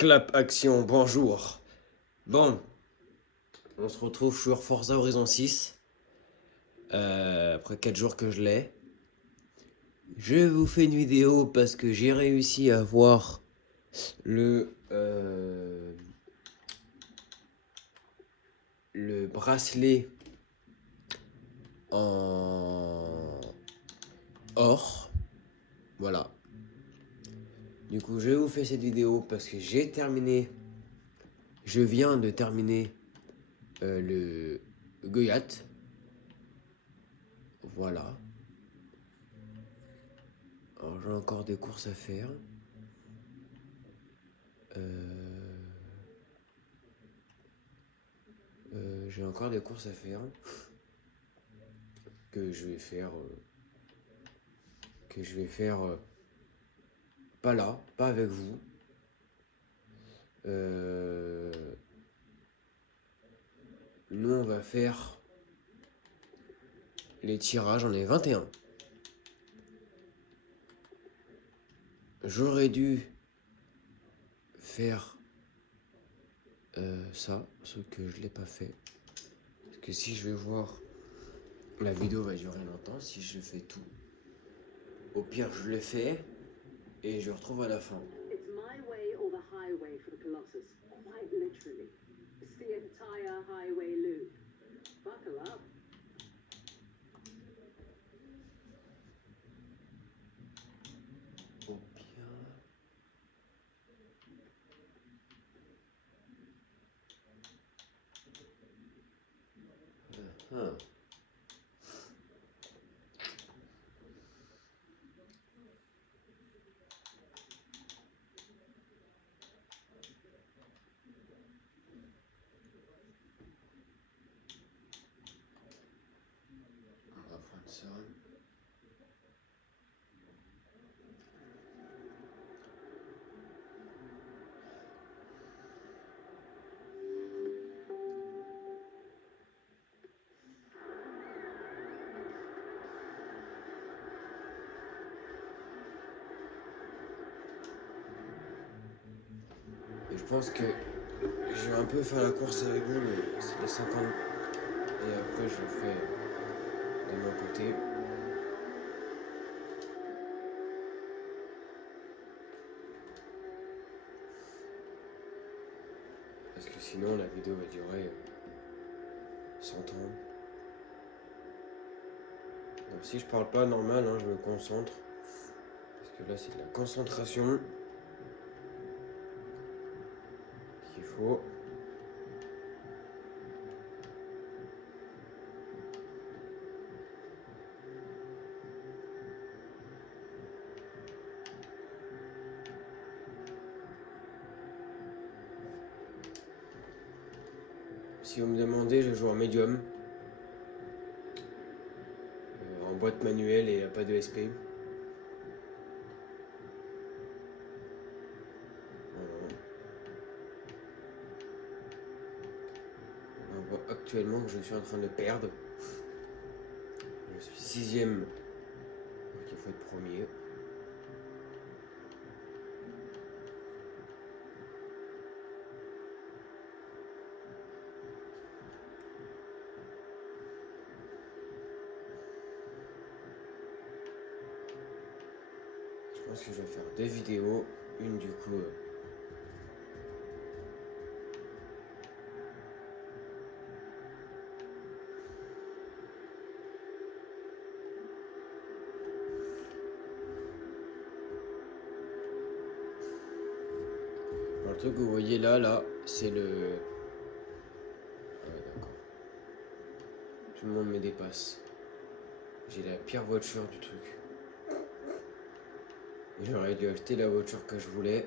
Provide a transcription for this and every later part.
Clap action, bonjour. Bon, on se retrouve sur Forza Horizon 6. Après 4 jours que je l'ai. Je vous fais une vidéo parce que j'ai réussi à avoir le bracelet en or. Voilà. Du coup, je vous fais cette vidéo parce que je viens de terminer le Goyat. Voilà. Alors j'ai encore des courses à faire. J'ai encore des courses à faire que je vais faire pas là, pas avec vous. Nous on va faire les tirages, j'en ai 21. J'aurais dû faire ça, sauf que je l'ai pas fait. Parce que si je vais voir, la vidéo va durer longtemps si je fais tout. Au pire, je le fais et je retrouve à la fin. It's my way or the highway for the Colossus, quite literally. It's the entire highway loop. Buckle up. Au pire. On va prendre ça. Et je pense que je vais un peu faire la course avec vous, mais c'est les 50. Et après, je le fais de mon côté. Parce que sinon, la vidéo va durer 100 ans. Donc, si je parle pas normal, hein, je me concentre. Parce que là, c'est de la concentration qu'il faut. Si vous me demandez, je joue en médium. En boîte manuelle et pas de SP. Voilà. On voit actuellement que je suis en train de perdre. Je suis 6ème. Donc il faut être premier. Je pense que je vais faire 2 vidéos. Une du coup. Le truc que vous voyez là, c'est le. Ouais, d'accord. Tout le monde me dépasse. J'ai la pire voiture du truc. J'aurais dû acheter la voiture que je voulais.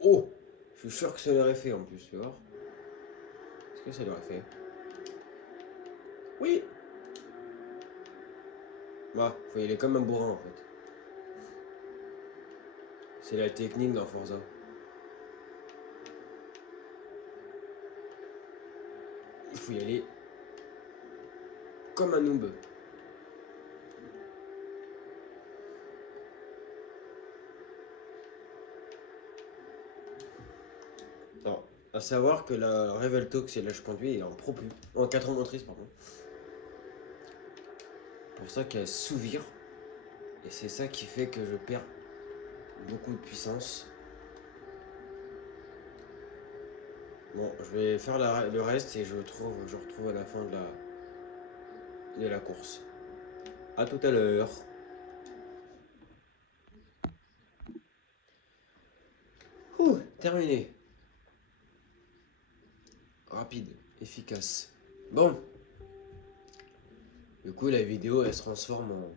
Oh! Je suis sûr que ça l'aurait fait en plus, tu vois. Est-ce que ça l'aurait fait? Oui! Bah, faut y aller comme un bourrin en fait. C'est la technique dans Forza. Il faut y aller comme un noob. Alors, à savoir que la Revelto, que c'est là je conduis, est en Pro Plus. En 4 roues motrices, pardon. Pour ça qu'elle s'ouvre. Et c'est ça qui fait que je perds beaucoup de puissance. Bon, je vais faire le reste et je retrouve à la fin de la course. A tout à l'heure. Ouh, terminé. Rapide, efficace. Bon. Du coup, la vidéo, elle se transforme en...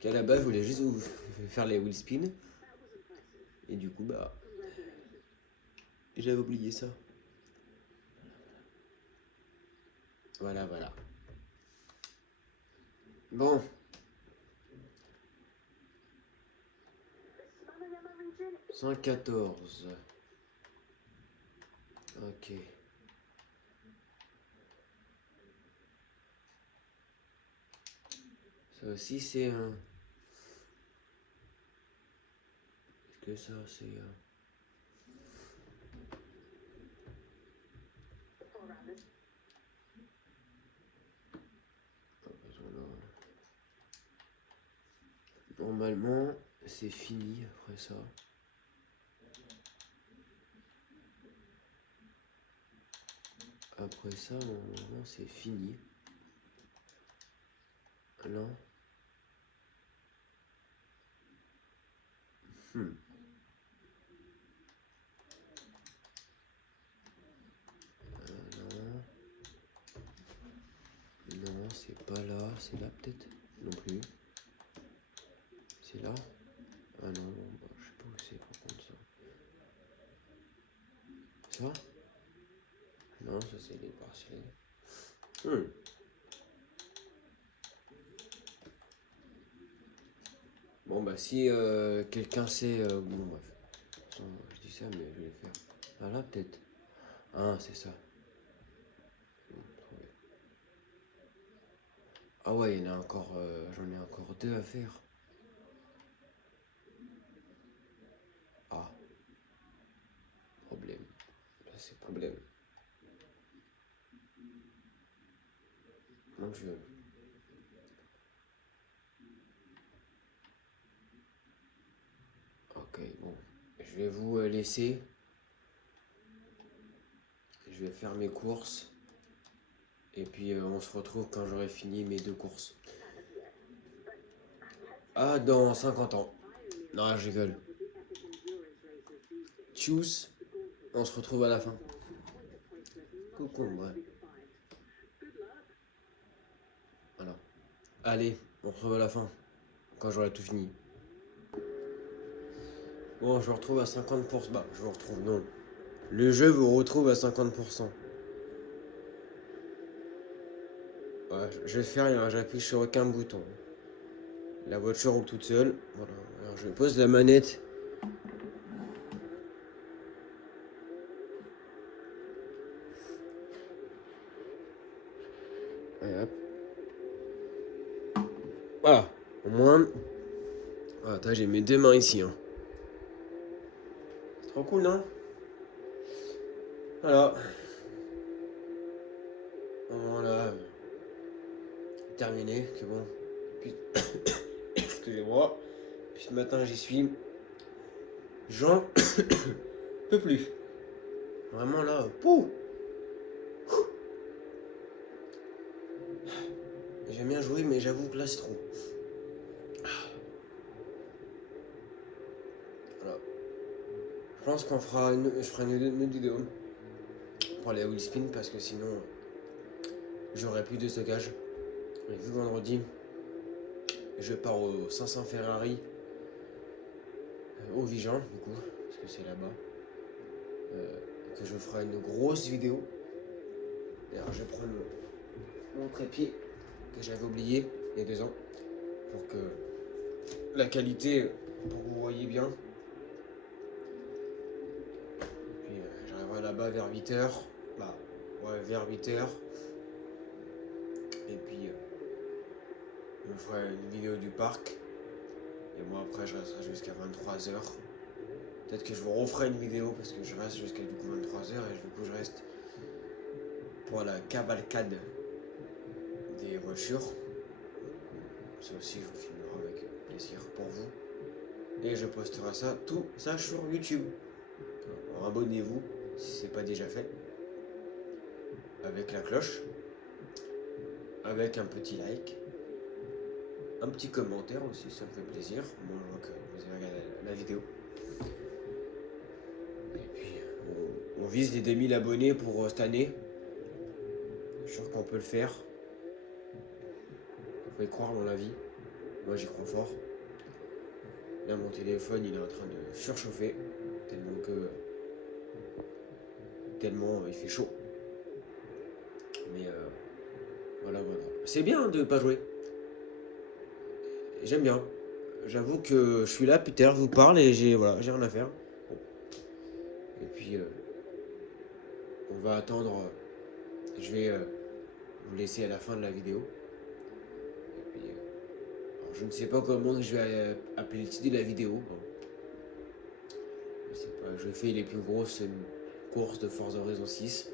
Qu'à la base, je voulais juste vous faire les wheel spin. Et du coup, bah... J'avais oublié ça. Voilà, voilà. Bon. « 114. Ok. Ça aussi, c'est un... Est-ce que ça, c'est un... Normalement, c'est fini après ça. Après ça, normalement, c'est fini. Non. Non. Non, c'est pas là. C'est là peut-être. Non plus. C'est là. Ah non, bah, je sais pas où c'est par contre ça. Ça? Non, ça c'est les partiels. Bon bah si quelqu'un sait... bon bref. Attends, je dis ça mais je vais le faire. Ah là peut-être. Ah c'est ça. Ah ouais, il y en a encore... j'en ai encore 2 à faire. Ah. Problème. Ça c'est problème. Donc je... Ok, bon. Je vais vous laisser. Je vais faire mes courses. Et puis on se retrouve quand j'aurai fini mes 2 courses. Ah, dans 50 ans. Non, je rigole. Tchuss. On se retrouve à la fin. Coucou, ouais. Voilà. Allez, on se retrouve à la fin. Quand j'aurai tout fini. Bon, je me retrouve à 50%. Bah, je vous retrouve, non. Le jeu vous retrouve à 50%. Ouais, je fais rien, j'appuie sur aucun bouton. La voiture roule toute seule. Voilà. Alors je pose la manette. Et hop. Voilà. Au moins. Ah, attends, j'ai mes 2 mains ici. Hein. C'est trop cool, non? Voilà. Voilà. Terminé. C'est bon. Puis... Excusez-moi. Puis ce matin, j'y suis. J'en peux plus. Vraiment là. Pouh. J'aime bien jouer, mais j'avoue que là, c'est trop. Voilà. Je pense qu'on fera je ferai une autre vidéo pour aller à Wheel Spin parce que sinon j'aurai plus de stockage. Et vu vendredi, je pars au 500 Ferrari au Vigan du coup, parce que c'est là-bas. Que je ferai une grosse vidéo. D'ailleurs, je vais prendre mon trépied que j'avais oublié il y a 2 ans pour que la qualité, pour que vous voyez bien. Et puis j'arriverai là-bas vers 8h. Bah, ouais, vers 8h. Et puis je ferai une vidéo du parc. Et moi après je resterai jusqu'à 23h. Peut-être que je vous referai une vidéo parce que je reste jusqu'à du coup 23h et du coup je reste pour la cavalcade des voitures. Ça aussi je vous filmerai avec plaisir pour vous. Et je posterai tout ça sur YouTube. Alors, abonnez-vous si ce n'est pas déjà fait. Avec la cloche. Avec un petit like. Un petit commentaire aussi, ça me fait plaisir. Moi je vois que vous avez regardé la vidéo. Et puis on vise les 2000 abonnés pour cette année. Je suis sûr qu'on peut le faire. Il faut y croire dans la vie. Moi j'y crois fort. Là mon téléphone il est en train de surchauffer. Tellement il fait chaud. Mais voilà. C'est bien de pas jouer. J'aime bien. J'avoue que je suis là, Peter, je vous parle et j'ai rien à faire. Bon. Et puis on va attendre. Je vais vous laisser à la fin de la vidéo. Et puis, alors, je ne sais pas comment je vais appeler le titre de la vidéo. Je sais pas. Je fais les plus grosses courses de Forza Horizon 6.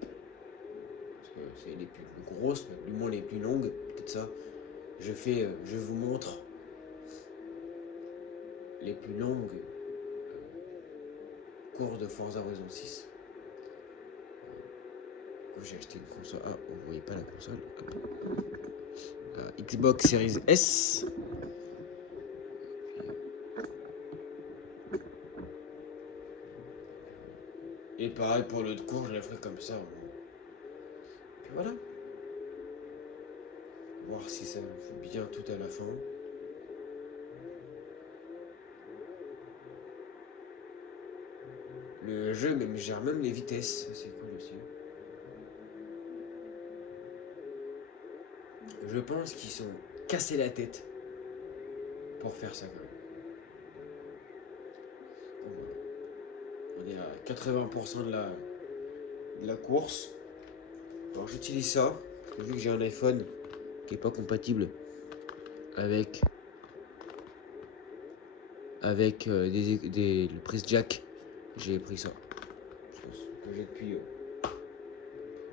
Parce que c'est les plus grosses, du moins les plus longues, peut-être ça. Je vous montre les plus longues courses de Forza Horizon 6. J'ai acheté une console. Ah, vous voyez pas la console. La Xbox Series S. Et pareil pour l'autre cours, je la ferai comme ça. Et puis voilà. Voir si ça me fait bien tout à la fin. Le jeu gère même les vitesses, c'est cool aussi. Je pense qu'ils sont cassés la tête pour faire ça quand même. Donc, voilà. On est à 80% de la course. Alors j'utilise ça, vu que j'ai un iPhone qui n'est pas compatible avec le prise jack, j'ai pris ça. Que j'ai depuis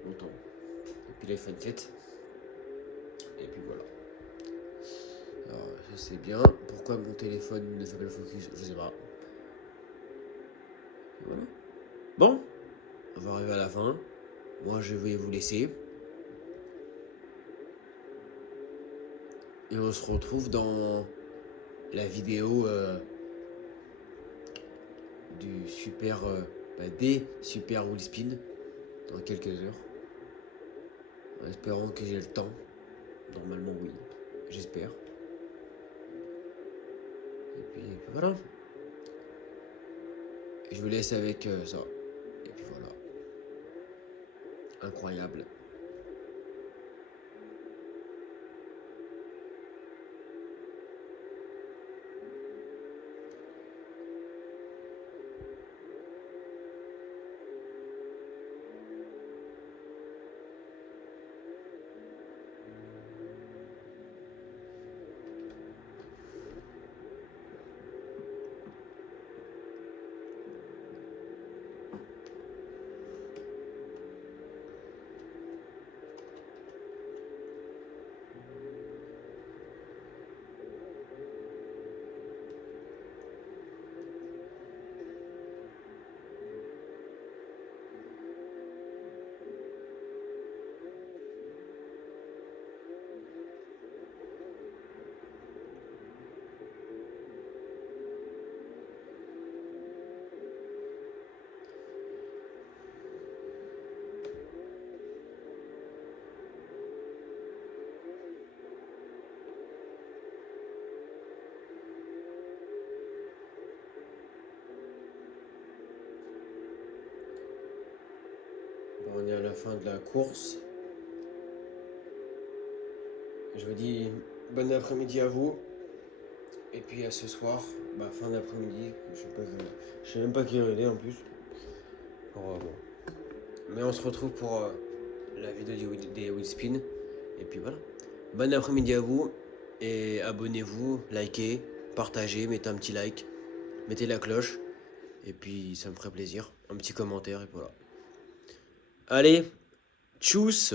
longtemps. Depuis l'iPhone 7. Et puis voilà. Alors ça c'est bien. Pourquoi mon téléphone ne fait pas le focus, je sais pas. Et voilà. Bon, on va arriver à la fin. Moi je vais vous laisser. Et on se retrouve dans la vidéo des super wheel spin dans quelques heures. En espérant que j'ai le temps. Normalement oui, j'espère. Et puis voilà. Et je vous laisse avec ça. Et puis voilà. Incroyable. On est à la fin de la course. Je vous dis bon après-midi à vous. Et puis à ce soir, fin d'après-midi. Je sais même pas quelle heure il est en plus. Bon. Mais on se retrouve pour la vidéo des wheel spin. Et puis voilà. Bon après-midi à vous. Et abonnez-vous, likez, partagez, mettez un petit like. Mettez la cloche. Et puis ça me ferait plaisir. Un petit commentaire et voilà. Allez, tchuss!